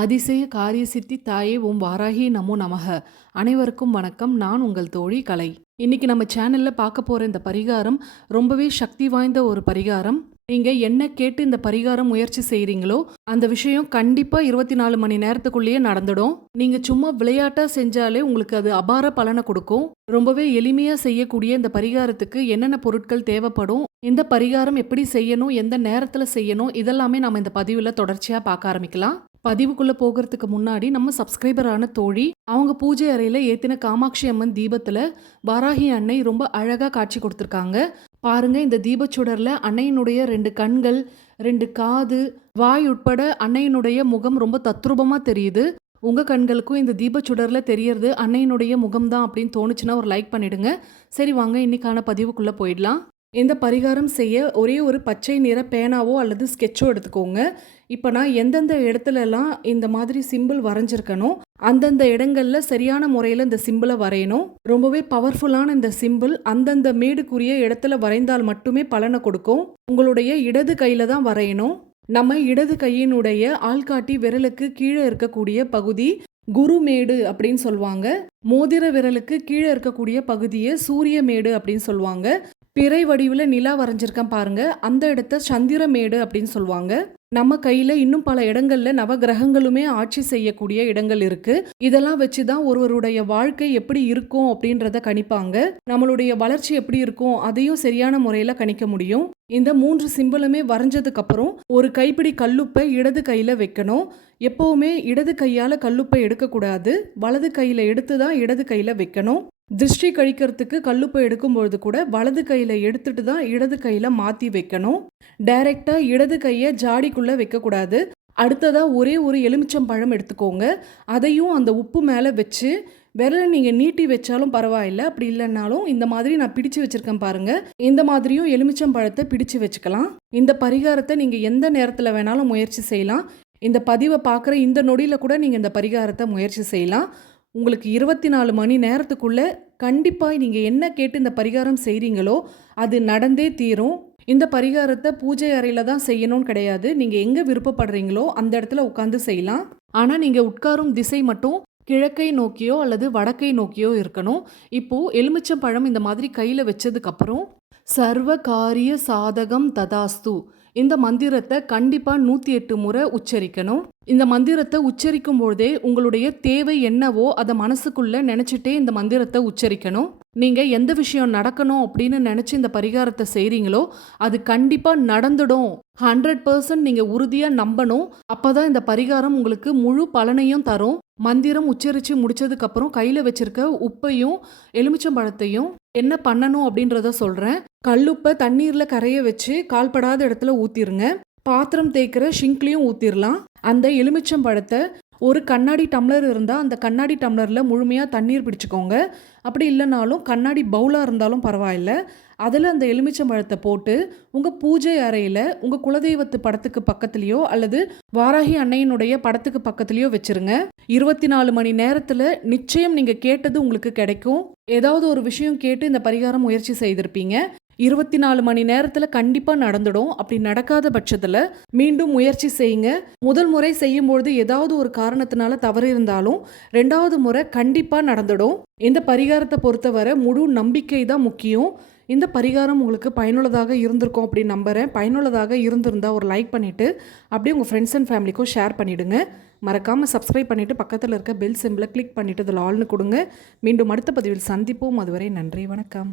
அதிசய காரிய சித்தி தாயே ஓம் வாராகி நமோ நமக. அனைவருக்கும் வணக்கம். நான் உங்கள் தோழி கலை. இன்னைக்கு நம்ம சேனல்ல பார்க்க போற இந்த பரிகாரம் ரொம்பவே சக்தி வாய்ந்த ஒரு பரிகாரம். நீங்க என்ன கேட்டு இந்த பரிகாரம் முயற்சி செய்கிறீங்களோ அந்த விஷயம் கண்டிப்பா இருபத்தி நாலு மணி நேரத்துக்குள்ளேயே நடந்துடும். நீங்க சும்மா விளையாட்டா செஞ்சாலே உங்களுக்கு அது அபார பலனை கொடுக்கும். ரொம்பவே எளிமையா செய்யக்கூடிய இந்த பரிகாரத்துக்கு என்னென்ன பொருட்கள் தேவைப்படும் இந்த பரிகாரம் எப்படி செய்யணும் எந்த நேரத்துல செய்யணும் இதெல்லாமே நம்ம இந்த பதிவுல தொடர்ச்சியா பார்க்க ஆரம்பிக்கலாம். பதிவுக்குள்ள போகிறதுக்கு முன்னாடி நம்ம சப்ஸ்கிரைபரான தோழி அவங்க பூஜை அறையில ஏத்தின காமாட்சி அம்மன் தீபத்துல வாராகி அன்னை ரொம்ப அழகா காட்சி கொடுத்துருக்காங்க. பாருங்க இந்த தீபச்சுடர்ல அன்னையினுடைய ரெண்டு கண்கள் ரெண்டு காது வாய் உட்பட அன்னையினுடைய முகம் ரொம்ப தத்ரூபமா தெரியுது. உங்க கண்களுக்கும் இந்த தீபச்சுடர்ல தெரியறது அன்னையினுடைய முகம்தான் அப்படின்னு தோணுச்சுன்னா ஒரு லைக் பண்ணிடுங்க. சரி வாங்க இன்னைக்கான பதிவுக்குள்ள போயிடலாம். இந்த பரிகாரம் செய்ய ஒரே ஒரு பச்சை நிற பேனாவோ அல்லது ஸ்கெட்சோ எடுத்துக்கோங்க. இப்போ நான் எந்தெந்த இடத்துலலாம் இந்த மாதிரி சிம்பிள் வரைஞ்சிருக்கணும் அந்தந்த இடங்களில் சரியான முறையில் இந்த சிம்பிளை வரையணும் ரொம்பவே பவர்ஃபுல்லான இந்த சிம்பிள் அந்தந்த மேடுக்குரிய இடத்துல வரைந்தால் மட்டுமே பலனை கொடுக்கும். உங்களுடைய இடது கையில் தான் வரையணும் நம்ம இடது கையினுடைய ஆள்காட்டி விரலுக்கு கீழே இருக்கக்கூடிய பகுதி குருமேடு அப்படின்னு சொல்லுவாங்க. மோதிர விரலுக்கு கீழே இருக்கக்கூடிய பகுதியை சூரிய மேடு அப்படின்னு சொல்லுவாங்க. பிறை வடிவில் நிலா வரைஞ்சிருக்கேன் பாருங்க. அந்த இடத்த சந்திரமேடு அப்படின்னு சொல்லுவாங்க. நம்ம கையில் இன்னும் பல இடங்களில் நவகிரகங்களுமே ஆட்சி செய்யக்கூடிய இடங்கள் இருக்கு. இதெல்லாம் வச்சு தான் ஒருவருடைய வாழ்க்கை எப்படி இருக்கும் அப்படின்றத கணிப்பாங்க. நம்மளுடைய வளர்ச்சி எப்படி இருக்கும் அதையும் சரியான முறையில் கணிக்க முடியும். இந்த மூன்று சிம்பிளுமே வரைஞ்சதுக்கப்புறம் ஒரு கைப்பிடி கல்லுப்பை இடது கையில் வைக்கணும். எப்போவுமே இடது கையால் கல்லுப்பை எடுக்கக்கூடாது. வலது கையில் எடுத்து தான் இடது கையில் வைக்கணும். திருஷ்டி கழிக்கிறதுக்கு கல்லுப்பை எடுக்கும்பொழுது கூட வலது கையில் எடுத்துட்டு தான் இடது கையில் மாற்றி வைக்கணும். டைரெக்டாக இடது கையை ஜாடிக்குள்ளே வைக்கக்கூடாது. அடுத்ததாக ஒரே ஒரு எலுமிச்சம் பழம் எடுத்துக்கோங்க. அதையும் அந்த உப்பு மேலே வச்சு விரலை நீங்கள் நீட்டி வச்சாலும் பரவாயில்ல. அப்படி இல்லைன்னாலும் இந்த மாதிரி நான் பிடிச்சு வச்சுருக்கேன் பாருங்கள் இந்த மாதிரியும் எலுமிச்சம் பழத்தை பிடிச்சு வச்சுக்கலாம். இந்த பரிகாரத்தை நீங்கள் எந்த நேரத்தில் வேணாலும் முயற்சி செய்யலாம். இந்த பதிவை பார்க்குற இந்த நொடியில் கூட நீங்கள் இந்த பரிகாரத்தை முயற்சி செய்யலாம். உங்களுக்கு இருபத்தி நாலு மணி நேரத்துக்குள்ளே கண்டிப்பாக நீங்கள் என்ன கேட்டு இந்த பரிகாரம் செய்கிறீங்களோ அது நடந்தே தீரும். இந்த பரிகாரத்தை பூஜை அறையில் தான் செய்யணும்னு கிடையாது. நீங்கள் எங்கே விருப்பப்படுறீங்களோ அந்த இடத்துல உட்காந்து செய்யலாம். ஆனால் நீங்கள் உட்காரும் திசை மட்டும் கிழக்கை நோக்கியோ அல்லது வடக்கை நோக்கியோ இருக்கணும். இப்போது எலுமிச்சம் பழம் இந்த மாதிரி கையில் வச்சதுக்கப்புறம் சர்வ காரிய சாதகம் ததாஸ்து. இந்த மந்திரத்தை கண்டிப்பாக நூற்றி எட்டு முறை உச்சரிக்கணும். இந்த மந்திரத்தை உச்சரிக்கும் பொழுதே உங்களுடைய தேவை என்னவோ அதை மனசுக்குள்ளே நினச்சிட்டே இந்த மந்திரத்தை உச்சரிக்கணும். நீங்கள் எந்த விஷயம் நடக்கணும் அப்படின்னு நினச்சி இந்த பரிகாரத்தை செய்கிறீங்களோ அது கண்டிப்பாக நடந்துடும். ஹண்ட்ரட் பர்சன்ட் நீங்கள் உறுதியாக நம்பணும். அப்போ தான் இந்த பரிகாரம் உங்களுக்கு முழு பலனையும் தரும். மந்திரம் உச்சரித்து முடிச்சதுக்கப்புறம் கையில் வச்சிருக்க உப்பையும் எலுமிச்சம்பழத்தையும் என்ன பண்ணணும் அப்படின்றத சொல்கிறேன் கல்லுப்பை தண்ணீரில் கரைய வச்சு கால்படாத இடத்துல ஊற்றிருங்க பாத்திரம் தேய்க்கிற ஷிங்க்லேயும் ஊற்றிடலாம் அந்த எலுமிச்சம் பழத்தை ஒரு கண்ணாடி டம்ளர் இருந்தால் அந்த கண்ணாடி டம்ளரில் முழுமையாக தண்ணீர் பிடிச்சிக்கோங்க. அப்படி இல்லைனாலும் கண்ணாடி பவுலாக இருந்தாலும் பரவாயில்ல. அதில் அந்த எலுமிச்சம்பழத்தை போட்டு உங்கள் பூஜை அறையில் உங்கள் குலதெய்வத்து படத்துக்கு பக்கத்துலேயோ அல்லது வாராகி அன்னையினுடைய படத்துக்கு பக்கத்துலேயோ வச்சுருங்க. இருபத்தி நாலு மணி நேரத்தில் நிச்சயம் நீங்கள் கேட்டது உங்களுக்கு கிடைக்கும். ஏதாவது ஒரு விஷயம் கேட்டு இந்த பரிகாரம் முயற்சி செய்திருப்பீங்க. இருபத்தி நாலு மணி நேரத்தில் கண்டிப்பாக நடந்துடும். அப்படி நடக்காத பட்சத்தில் மீண்டும் முயற்சி செய்யுங்க. முதல் முறை செய்யும்பொழுது ஏதாவது ஒரு காரணத்தினால தவறு இருந்தாலும் ரெண்டாவது முறை கண்டிப்பாக நடந்துடும். இந்த பரிகாரத்தை பொறுத்தவரை முழு நம்பிக்கை தான் முக்கியம். இந்த பரிகாரம் உங்களுக்கு பயனுள்ளதாக இருந்திருக்கும் அப்படின்னு நம்புகிறேன் பயனுள்ளதாக இருந்திருந்தால் ஒரு லைக் பண்ணிவிட்டு அப்படியே உங்கள் ஃப்ரெண்ட்ஸ் அண்ட் ஃபேமிலிக்கும் ஷேர் பண்ணிவிடுங்க மறக்காமல் சப்ஸ்கிரைப் பண்ணிவிட்டு பக்கத்தில் இருக்க பெல் சிம்பிளை கிளிக் பண்ணிவிட்டு இதில் ஆள்னு கொடுங்க. மீண்டும் அடுத்த பதிவில் சந்திப்போம். அதுவரை நன்றி வணக்கம்.